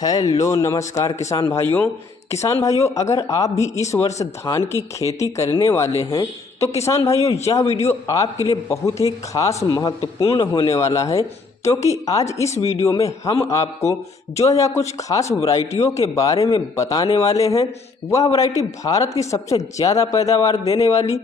Hello नमस्कार किसान भाइयों अगर आप भी इस वर्ष धान की खेती करने वाले हैं तो किसान भाइयों यह वीडियो आपके लिए बहुत ही खास महत्वपूर्ण होने वाला है, क्योंकि आज इस वीडियो में हम आपको जो या कुछ खास वैरायटियों के बारे में बताने वाले हैं। वह वैरायटी भारत की सबसे ज़्यादा पैदावार देने वाली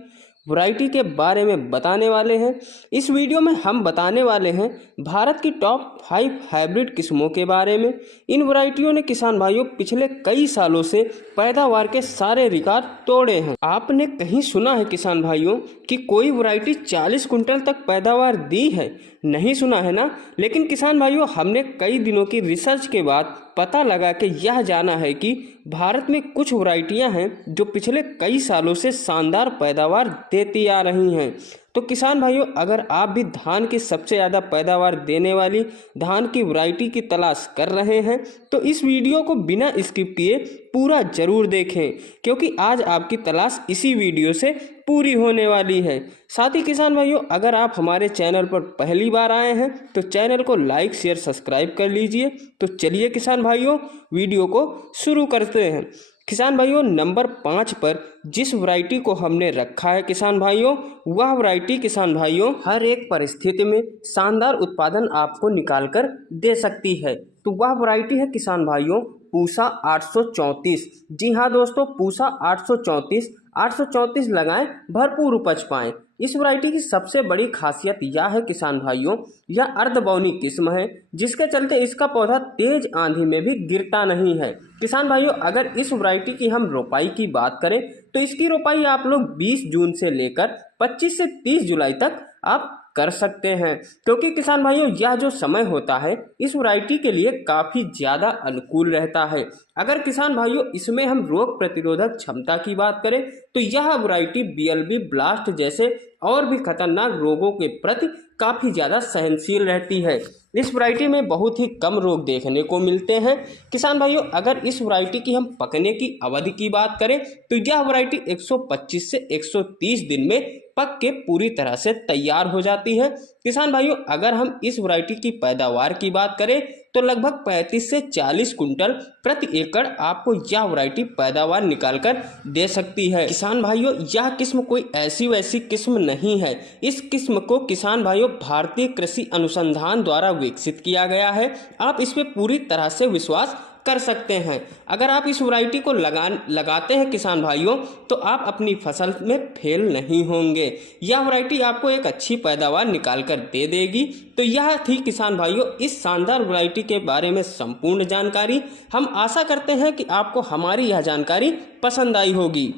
वैरायटी के बारे में बताने वाले हैं। इस वीडियो में हम बताने वाले हैं भारत की टॉप 5 हाइब्रिड किस्मों के बारे में। इन वैरायटियों ने किसान भाइयों पिछले कई सालों से पैदावार के सारे रिकॉर्ड तोड़े हैं। आपने कहीं सुना है किसान भाइयों कि कोई वैरायटी 40 कुंटल तक पैदावार दी है? नहीं सुना है ना। लेकिन किसान भाइयों हमने कई दिनों की रिसर्च के बाद पता लगा कि यह जाना है कि भारत में कुछ वैरायटियां हैं जो पिछले कई सालों से शानदार पैदावार देती आ रही हैं। तो किसान भाइयों अगर आप भी धान की सबसे ज़्यादा पैदावार देने वाली धान की वैरायटी की तलाश कर रहे हैं तो इस वीडियो को बिना स्किप किए पूरा ज़रूर देखें, क्योंकि आज आपकी तलाश इसी वीडियो से पूरी होने वाली है। साथ ही किसान भाइयों अगर आप हमारे चैनल पर पहली बार आए हैं तो चैनल को लाइक शेयर सब्सक्राइब कर लीजिए। तो चलिए किसान भाइयों वीडियो को शुरू करते हैं। किसान भाइयों नंबर 5 पर जिस वैरायटी को हमने रखा है किसान भाइयों, वह वैरायटी किसान भाइयों हर एक परिस्थिति में शानदार उत्पादन आपको निकाल कर दे सकती है। तो वह वैरायटी है किसान भाइयों पूसा 834। जी हाँ दोस्तों, पूसा 834 लगाएं, भरपूर उपज पाएं। इस वैरायटी की सबसे बड़ी खासियत यह है किसान भाइयों, यह अर्धबौनी किस्म है, जिसके चलते इसका पौधा तेज आंधी में भी गिरता नहीं है। किसान भाइयों अगर इस वैरायटी की हम रोपाई की बात करें तो इसकी रोपाई आप लोग 20 जून से लेकर 25 से 30 जुलाई तक आप कर सकते हैं, क्योंकि किसान भाइयों यह जो समय होता है इस वैरायटी के लिए काफ़ी ज़्यादा अनुकूल रहता है। अगर किसान भाइयों इसमें हम रोग प्रतिरोधक क्षमता की बात करें तो यह वैरायटी BLB ब्लास्ट जैसे और भी खतरनाक रोगों के प्रति काफ़ी ज़्यादा सहनशील रहती है। इस वैरायटी में बहुत ही कम रोग देखने को मिलते हैं। किसान भाइयों अगर इस वैरायटी की हम पकने की अवधि की बात करें तो यह वैरायटी 125 से 130 दिन में पक के पूरी तरह से तैयार हो जाती है। किसान भाइयों अगर हम इस वैरायटी की पैदावार की बात करें तो लगभग 35 से 40 कुंटल प्रति एकड़ आपको यह वैरायटी पैदावार निकाल कर दे सकती है। किसान भाइयों यह किस्म कोई ऐसी वैसी किस्म नहीं है। इस किस्म को किसान भाइयों भारतीय कृषि अनुसंधान द्वारा विकसित किया गया है। आप इस पे पूरी तरह से विश्वास कर सकते हैं। अगर आप इस वैरायटी को लगाते हैं किसान भाइयों तो आप अपनी फसल में फेल नहीं होंगे। यह वैरायटी आपको एक अच्छी पैदावार निकाल कर दे देगी। तो यह थी किसान भाइयों इस शानदार वैरायटी के बारे में संपूर्ण जानकारी। हम आशा करते हैं कि आपको हमारी यह जानकारी पसंद आई होगी।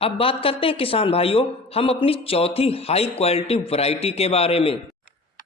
अब बात करते हैं किसान भाइयों हम अपनी चौथी हाई क्वालिटी वैरायटी के बारे में।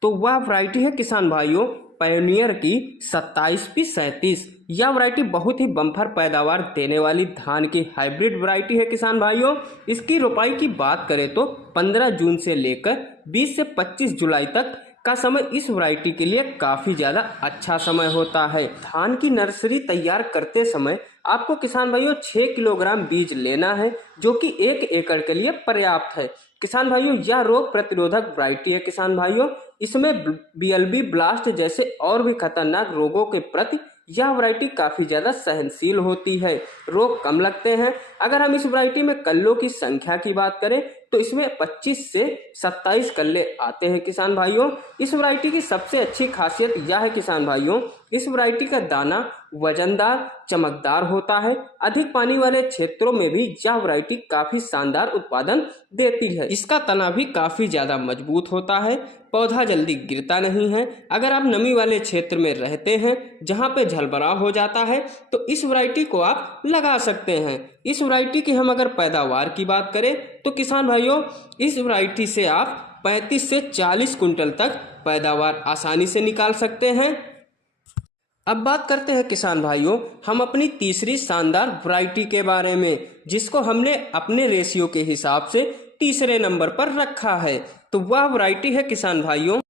तो वह वैरायटी है किसान भाइयों पायोनियर की 27P37। यह वैरायटी बहुत ही बम्पर पैदावार देने वाली धान की हाइब्रिड वैरायटी है किसान भाइयों। इसकी रोपाई की बात करें तो 15 जून से लेकर 20 से 25 जुलाई तक का समय इस वैरायटी के लिए काफ़ी ज़्यादा अच्छा समय होता है। धान की नर्सरी तैयार करते समय आपको किसान भाइयों 6 किलोग्राम बीज लेना है, जो कि 1 एकड़ के लिए पर्याप्त है। किसान भाइयों यह रोग प्रतिरोधक वैरायटी है किसान भाइयों। इसमें BLB ब्लास्ट जैसे और भी खतरनाक रोगों के प्रति यह वैरायटी काफ़ी ज़्यादा सहनशील होती है। रोग कम लगते हैं। अगर हम इस वैरायटी में कल्लों की संख्या की बात करें तो इसमें 25 से 27 कल्ले आते हैं किसान भाइयों। इस वैरायटी की सबसे अच्छी खासियत यह है किसान भाइयों, इस वैरायटी का दाना वजनदार चमकदार होता है। अधिक पानी वाले क्षेत्रों में भी यह वैरायटी काफ़ी शानदार उत्पादन देती है। इसका तना भी काफ़ी ज़्यादा मजबूत होता है। पौधा जल्दी गिरता नहीं है। अगर आप नमी वाले क्षेत्र में रहते हैं जहाँ पे जलभराव हो जाता है तो इस वैरायटी को आप लगा सकते हैं। इस वैरायटी की हम अगर पैदावार की बात करें तो किसान भाइयों इस वैरायटी से आप 35 से 40 कुंटल तक पैदावार आसानी से निकाल सकते हैं। अब बात करते हैं किसान भाइयों हम अपनी तीसरी शानदार वैरायटी के बारे में, जिसको हमने अपने रेशियो के हिसाब से तीसरे नंबर पर रखा है। तो वह वैरायटी है किसान भाइयों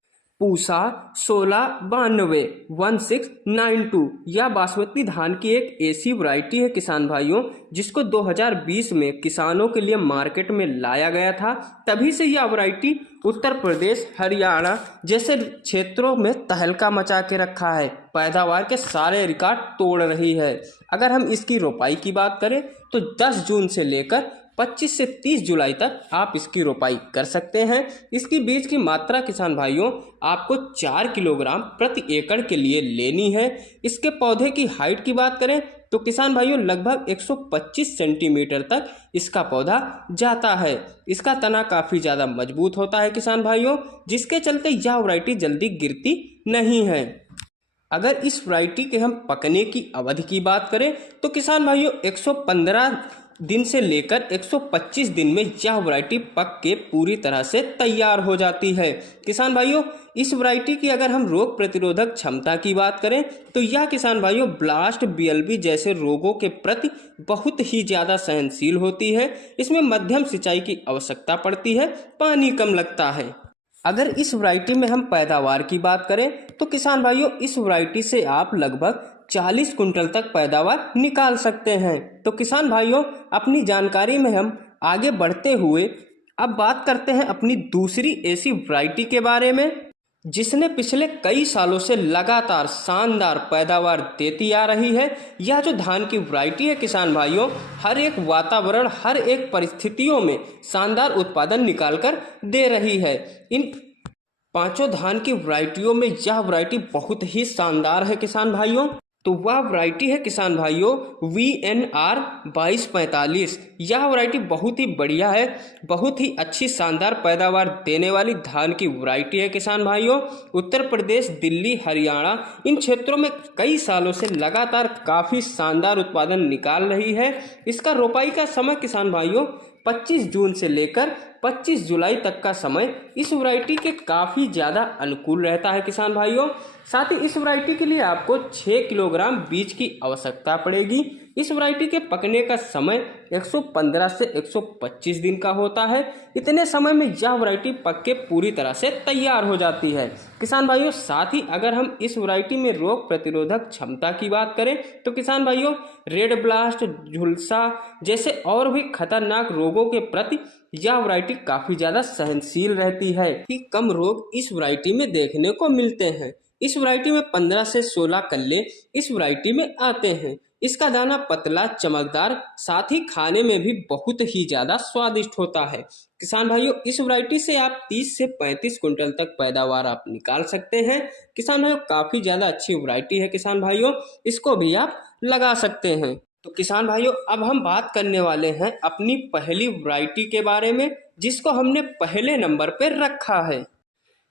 पूसा 1692 1692 यह बासमती धान की एक ऐसी वैरायटी है किसान भाइयों, जिसको 2020 में किसानों के लिए मार्केट में लाया गया था। तभी से यह वैरायटी उत्तर प्रदेश, हरियाणा जैसे क्षेत्रों में तहलका मचा के रखा है। पैदावार के सारे रिकॉर्ड तोड़ रही है। अगर हम इसकी रोपाई की बात करें तो 10 जून से लेकर 25 से 30 जुलाई तक आप इसकी रोपाई कर सकते हैं। इसकी बीज की मात्रा किसान भाइयों आपको 4 किलोग्राम प्रति एकड़ के लिए लेनी है। इसके पौधे की हाइट की बात करें तो किसान भाइयों लगभग 125 सेंटीमीटर तक इसका पौधा जाता है। इसका तना काफ़ी ज़्यादा मजबूत होता है किसान भाइयों, जिसके चलते यह वैरायटी जल्दी गिरती नहीं है। अगर इस वैरायटी के हम पकने की अवधि की बात करें तो किसान भाइयों 115 दिन से लेकर 125 दिन में यह वैरायटी पक के पूरी तरह से तैयार हो जाती है। किसान भाइयों इस वैरायटी की अगर हम रोग प्रतिरोधक क्षमता की बात करें तो यह किसान भाइयों ब्लास्ट, BLB जैसे रोगों के प्रति बहुत ही ज़्यादा सहनशील होती है। इसमें मध्यम सिंचाई की आवश्यकता पड़ती है, पानी कम लगता है। अगर इस वैरायटी में हम पैदावार की बात करें तो किसान भाइयों इस वैरायटी से आप लगभग 40 कुंटल तक पैदावार निकाल सकते हैं। तो किसान भाइयों अपनी जानकारी में हम आगे बढ़ते हुए अब बात करते हैं अपनी दूसरी ऐसी वैरायटी के बारे में, जिसने पिछले कई सालों से लगातार शानदार पैदावार देती आ रही है। यह जो धान की वैरायटी है किसान भाइयों हर एक वातावरण, हर एक परिस्थितियों में शानदार उत्पादन निकाल कर दे रही है। इन पांचों धान की वैरायटियों में यह वैरायटी बहुत ही शानदार है किसान भाइयों। तो वह वैरायटी है किसान भाइयों VNR 2245। यह वैरायटी बहुत ही बढ़िया है, बहुत ही अच्छी शानदार पैदावार देने वाली धान की वैरायटी है किसान भाइयों। उत्तर प्रदेश, दिल्ली, हरियाणा इन क्षेत्रों में कई सालों से लगातार काफ़ी शानदार उत्पादन निकाल रही है। इसका रोपाई का समय किसान भाइयों 25 जून से लेकर 25 जुलाई तक का समय इस वैरायटी के काफ़ी ज़्यादा अनुकूल रहता है किसान भाइयों। साथ ही इस वैरायटी के लिए आपको 6 किलोग्राम बीज की आवश्यकता पड़ेगी। इस वैरायटी के पकने का समय 115 से 125 दिन का होता है। इतने समय में यह वैरायटी पक के पूरी तरह से तैयार हो जाती है किसान भाइयों। साथ ही अगर हम इस वैरायटी में रोग प्रतिरोधक क्षमता की बात करें तो किसान भाइयों रेड ब्लास्ट, झुलसा जैसे और भी खतरनाक रोगों के प्रति यह वैरायटी काफ़ी ज़्यादा सहनशील रहती है कि कम रोग इस वैरायटी में देखने को मिलते हैं। इस वैरायटी में 15 से 16 कल्ले इस वैरायटी में आते हैं। इसका दाना पतला, चमकदार, साथ ही खाने में भी बहुत ही ज़्यादा स्वादिष्ट होता है किसान भाइयों। इस वैरायटी से आप 30 से 35 कुंटल तक पैदावार आप निकाल सकते हैं किसान भाइयों। काफ़ी ज़्यादा अच्छी वैरायटी है किसान भाइयों, इसको भी आप लगा सकते हैं। तो किसान भाइयों अब हम बात करने वाले हैं अपनी पहली वैरायटी के बारे में, जिसको हमने पहले नंबर पर रखा है,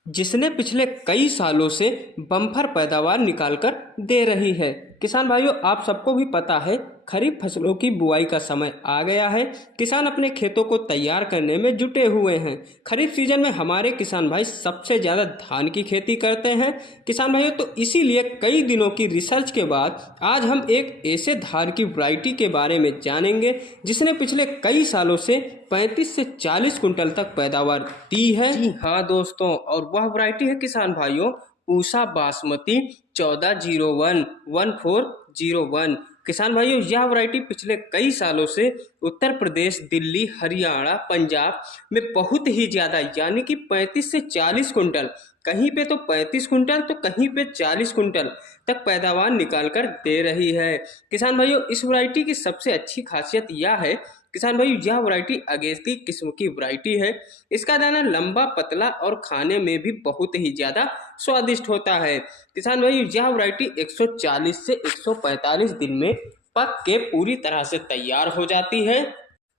जिसने पिछले कई सालों से बम्पर पैदावार निकालकर दे रही है। किसान भाइयों आप सबको भी पता है खरीफ फसलों की बुआई का समय आ गया है। किसान अपने खेतों को तैयार करने में जुटे हुए हैं। खरीफ सीजन में हमारे किसान भाई सबसे ज़्यादा धान की खेती करते हैं किसान भाइयों। तो इसीलिए कई दिनों की रिसर्च के बाद आज हम एक ऐसे धान की वैरायटी के बारे में जानेंगे जिसने पिछले कई सालों से 35 से 40 कुंटल तक पैदावार दी है। जी हाँ दोस्तों, और वह वैरायटी है किसान भाइयों पूसा बासमती 1401 1401। किसान भाइयों यह वैरायटी पिछले कई सालों से उत्तर प्रदेश, दिल्ली, हरियाणा, पंजाब में बहुत ही ज़्यादा यानी कि 35 से 40 कुंटल, कहीं पे तो 35 कुंटल तो कहीं पे 40 कुंटल तक पैदावार निकाल कर दे रही है किसान भाइयों। इस वैरायटी की सबसे अच्छी खासियत यह है किसान भाई यह वैरायटी अगेती किस्म की वैरायटी है। इसका दाना लंबा, पतला और खाने में भी बहुत ही ज़्यादा स्वादिष्ट होता है किसान भाई। यह वैरायटी 140 से 145 दिन में पक के पूरी तरह से तैयार हो जाती है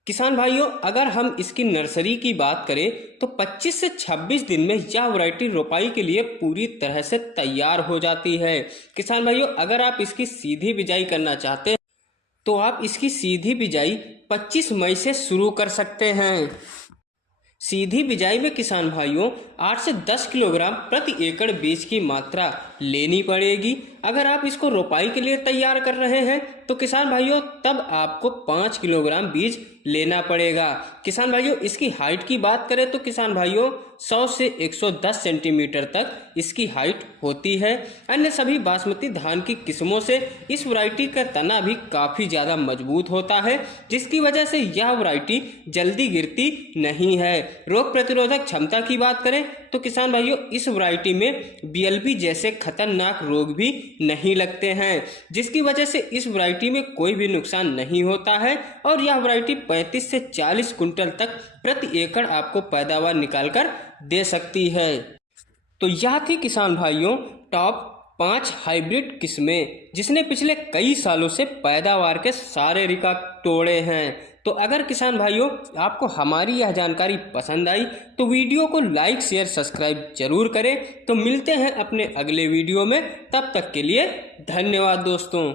किसान भाइयों। अगर हम इसकी नर्सरी की बात करें तो 25 से 26 दिन में यह वैरायटी रोपाई के लिए पूरी तरह से तैयार हो जाती है किसान भाइयों। अगर आप इसकी सीधी बिजाई करना चाहते हैं तो आप इसकी सीधी बिजाई 25 मई से शुरू कर सकते हैं। सीधी बिजाई में किसान भाइयों 8 से 10 किलोग्राम प्रति एकड़ बीज की मात्रा लेनी पड़ेगी। अगर आप इसको रोपाई के लिए तैयार कर रहे हैं तो किसान भाइयों तब आपको 5 किलोग्राम बीज लेना पड़ेगा। किसान भाइयों इसकी हाइट की बात करें तो किसान भाइयों 100 से 110 सेंटीमीटर तक इसकी हाइट होती है। अन्य सभी बासमती धान की किस्मों से इस वैरायटी का तना भी काफ़ी ज़्यादा मजबूत होता है, जिसकी वजह से यह वैरायटी जल्दी गिरती नहीं है। रोग प्रतिरोधक क्षमता की बात करें तो किसान भाइयों इस वैरायटी में BLB जैसे खतरनाक रोग भी नहीं लगते हैं, जिसकी वजह से इस वैरायटी में कोई भी नुकसान नहीं होता है और यह वैरायटी 35 से 40 कुंटल तक प्रति एकड़ आपको पैदावार निकालकर दे सकती है। तो यह थी किसान भाइयों टॉप 5 हाइब्रिड किस्में जिसने पिछले कई सालों से पैदावार के सारे रिकॉर्ड तोड़े हैं। तो अगर किसान भाइयों आपको हमारी यह जानकारी पसंद आई तो वीडियो को लाइक शेयर सब्सक्राइब जरूर करें। तो मिलते हैं अपने अगले वीडियो में, तब तक के लिए धन्यवाद दोस्तों।